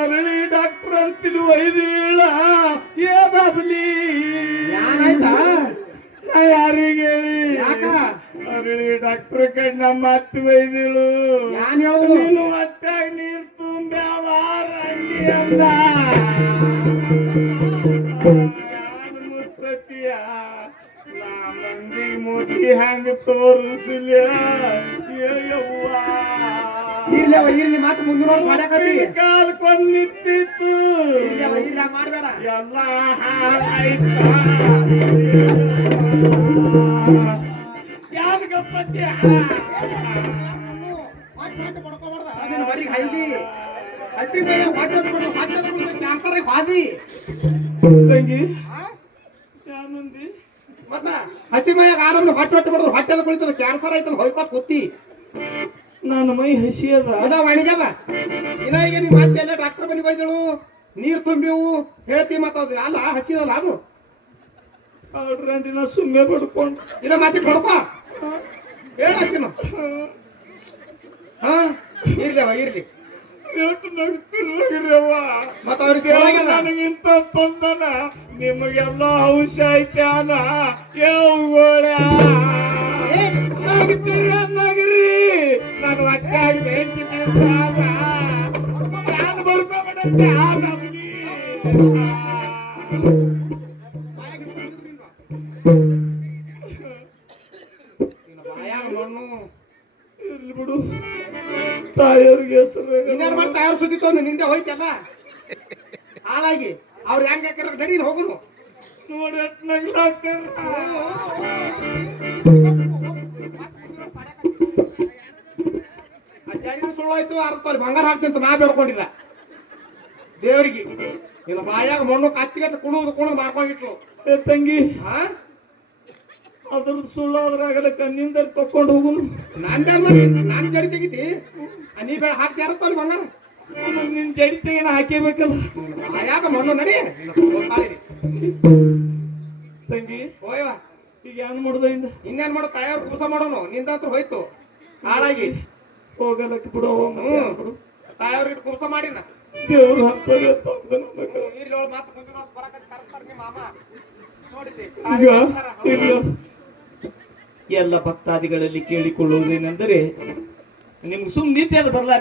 ಅರಳಿ ಡಾಕ್ಟರ್ ಅಂತಿದ್ದು ವೈದ್ಯಳ ಏನಾಗ್ಲಿ ಯಾನಾಯ್ತಾ ಯಾರಿಗೆ ಹೇಳಿ ಯಾಕ ಅರಳಿ ಡಾಕ್ಟರ್ ಕಡೆ ನಮ್ಮ ಅತ್ತೆ ವೈದ್ಯಳು ಯಾನ್ ಹೇಳು ನೀನು ಹೊಟ್ಟಾಗ ನೀರ್ ತುಂಬ್ಯಾವ ರಂಡಿ ಅಂತ ಮುಚ್ಚತಿಯ ನಾ ಮಂದಿ ಮೋತಿ ಹಂಗ ತೋರಿಸಲ ಯವ್ವ ಇರ್ಲಿ ಮತ್ತೆ ಮುಂದಿನ ವರ್ಷ ಮಾಡಕತ್ತಿ ಕಾಲ್ಕೊಂಡ್ ನಿಂತಿತ್ತು ಇಲ್ಲ ಮಾಡ್ಬೇಡ ಎಲ್ಲ ಹಾಳಾಯ್ತ ಯಾವ್ದು ಗಪ್ಪತ್ತಿ ಹಸಿ ಮೇಲೆ ಕ್ಯಾನ್ಸರ್ ಬಾದಿ ತಂಗಿ ಯಾವ ಮಂದಿ ಮತ್ತ ಹಸಿ ಮೈಯಾಗ ಆರಾಮ ಹೊಟ್ಟೆ ಬಡದ್ರು ಹೊಟ್ಟೆದ ಕುಳಿತದ ಕ್ಯಾನ್ಸರ್ ಆಯ್ತದ ಹೊಯ್ಕೊ ಕೂತಿ ನನ್ನ ಮೈ ಹಸಿ ಅದ ಅದ ಒಣಗ್ಯದ ಇನ್ನ ಈಗ ನೀವು ಮತ್ತೆ ಎಲ್ಲ ಡಾಕ್ಟರ್ ಮನೆಗೆ ಹೋಯ್ದಳು ನೀರು ತುಂಬಿವು ಹೇಳ್ತಿ ಮತ್ತ ಅಲ್ಲ ಹಸಿದಲ್ಲ ಅದು ರಂಡಿನ ಸುಮ್ಮನೆ ಬಡ್ಕೊಂಡು ಇಲ್ಲ ಮತ್ತೆ ಕೊಡ್ಕೋ ಹೇಳತ್ತೀನ ಹಾ ಇರ್ಲಿ ಎಷ್ಟು ನಗ್ತಿರ್ಲವ್ವ ಮತ್ತ ಅವ್ರಿಗೆ ನನಗಿಂತ ಬಂದನ ನಿಮಗೆಲ್ಲ ಔಷಧ ಐತ್ಯಾನ ಯವ್ಗಳ ನಗರಿ ನಾನು ಒಟ್ಟಾಗಿ ಬೆಂಕಿ ನಾನು ಬರ್ಕೊಂಡ್ಬಿಡತ್ತೆ ಆ ನಮಗಿ ಇರ್ಲಿ ಬಿಡು ತಾಯಿಯವ್ರಿಗೆ ಹೆಸರು ಇನ್ನೇನ್ ಮಾಡಿ ತಾಯವ್ರ ಸುದ್ದಿ ತೊಂದು ನಿಂದೆ ಹೋಯ್ತಲ್ಲ ಹಾಳಾಗಿ ಅವ್ರು ಹೆಂಗ್ ಹಾಕ್ಯಾರ ನಡೀಲಿ ಹೋಗುನು ನೋಡಿ ಎಷ್ಟು ನಗ್ಲಾಗ್ತಾರ ಸುಳ್ಳಾಯ್ತು ಅರ್ಥ ಬಂಗಾರ ಹಾಕ್ತಂತ ನಾ ಬೇಡ್ಕೊಂಡಿಲ್ಲ ದೇವರಿಗೆ ಇನ್ನು ಬಾಯಾಗ ಮಣ್ಣು ಕತ್ತಿಗಟ್ಟ ಕುಣುದು ಮಾಡ್ಕೊಂಡಿಟ್ಲು ತಂಗಿ ಹಾ ಅದ್ರದ್ದು ಸುಳ್ಳಾದ್ರಾಗಲ್ಲ ಕಣ್ಣಿಂದ ತಕೊಂಡು ಹೋಗು ನಾನು ಜಡಿ ತೆಗಿತಿ ನೀ ಬೇಡ ಹಾಕ್ತಾರತ್ತ ಅಲ್ಲಿ ಬಂಗಾರ ನಿನ್ ಜಡಿ ತೆಗೆನ ಹಾಕೇಬೇಕಲ್ಲ ಬಾಯಾಗ ಮಣ್ಣು ನಡಿ ತಂಗಿ ಹೋಯವ ಈಗ ಏನ್ ಮಾಡುದ ಇನ್ನೇನ್ ಮಾಡೋ ತಾಯವ್ರು ಕೂಸ ಮಾಡೋನು ನಿಂದ ಹತ್ರ ಹೋಯ್ತು ಹಾಳಾಗಿ ಹೋಗಲಕ್ಕೆ ಬಿಡು ಬಿಡು ತಾಯವ್ರಿಗೆ ಕೂಸ ಮಾಡಿನ ದೇವ್ರು ಹಾಕ್ತಾರೆ ಇರ್ಲಿ ಮಾತು ಮುಂದಿನ ವರ್ಷ ಬರಕತ್ತಿ ಕರೆಸ್ತಾರ ನಿಮ್ಮ ಮಾಮ ನೋಡಿದ್ದೆ ಈಗ ಎಲ್ಲ ಭಕ್ತಾದಿಗಳಲ್ಲಿ ಕೇಳಿಕೊಳ್ಳುವುದೇನೆಂದರೆ ನಿಮ್ಗೆ ಸುಮ್ಮನೆ ನಿದ್ದೆ ಅದು ಬರಲ್ಲ